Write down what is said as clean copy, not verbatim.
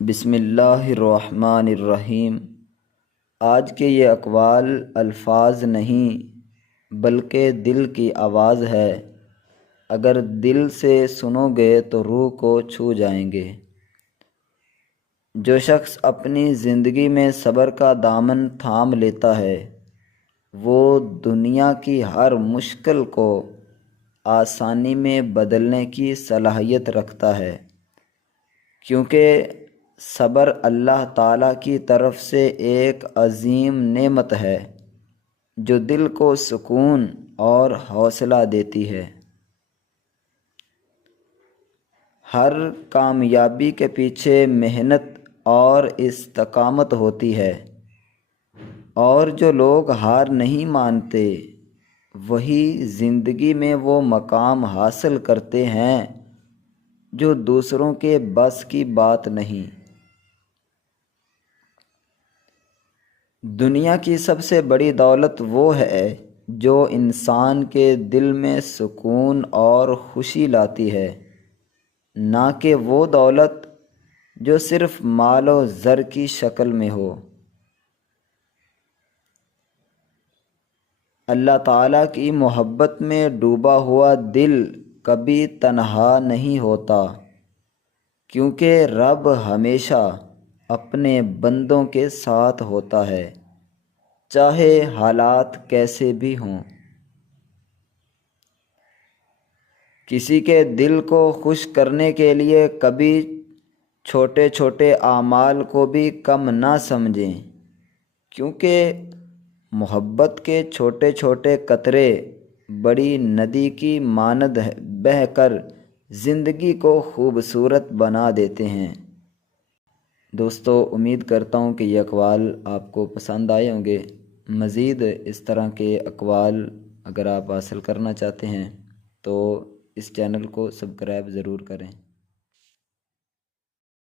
بسم اللہ الرحمن الرحیم۔ آج کے یہ اقوال الفاظ نہیں بلکہ دل کی آواز ہے، اگر دل سے سنو گے تو روح کو چھو جائیں گے۔ جو شخص اپنی زندگی میں صبر کا دامن تھام لیتا ہے وہ دنیا کی ہر مشکل کو آسانی میں بدلنے کی صلاحیت رکھتا ہے، کیونکہ صبر اللہ تعالیٰ کی طرف سے ایک عظیم نعمت ہے جو دل کو سکون اور حوصلہ دیتی ہے۔ ہر کامیابی کے پیچھے محنت اور استقامت ہوتی ہے، اور جو لوگ ہار نہیں مانتے وہی زندگی میں وہ مقام حاصل کرتے ہیں جو دوسروں کے بس کی بات نہیں۔ دنیا کی سب سے بڑی دولت وہ ہے جو انسان کے دل میں سکون اور خوشی لاتی ہے، نہ کہ وہ دولت جو صرف مال و زر کی شکل میں ہو۔ اللہ تعالیٰ کی محبت میں ڈوبا ہوا دل کبھی تنہا نہیں ہوتا، کیونکہ رب ہمیشہ اپنے بندوں کے ساتھ ہوتا ہے، چاہے حالات کیسے بھی ہوں۔ کسی کے دل کو خوش کرنے کے لیے کبھی چھوٹے چھوٹے اعمال کو بھی کم نہ سمجھیں، کیونکہ محبت کے چھوٹے چھوٹے قطرے بڑی ندی کی مانند بہہ کر زندگی کو خوبصورت بنا دیتے ہیں۔ دوستو، امید کرتا ہوں کہ یہ اقوال آپ کو پسند آئے ہوں گے۔ مزید اس طرح کے اقوال اگر آپ حاصل کرنا چاہتے ہیں تو اس چینل کو سبسکرائب ضرور کریں۔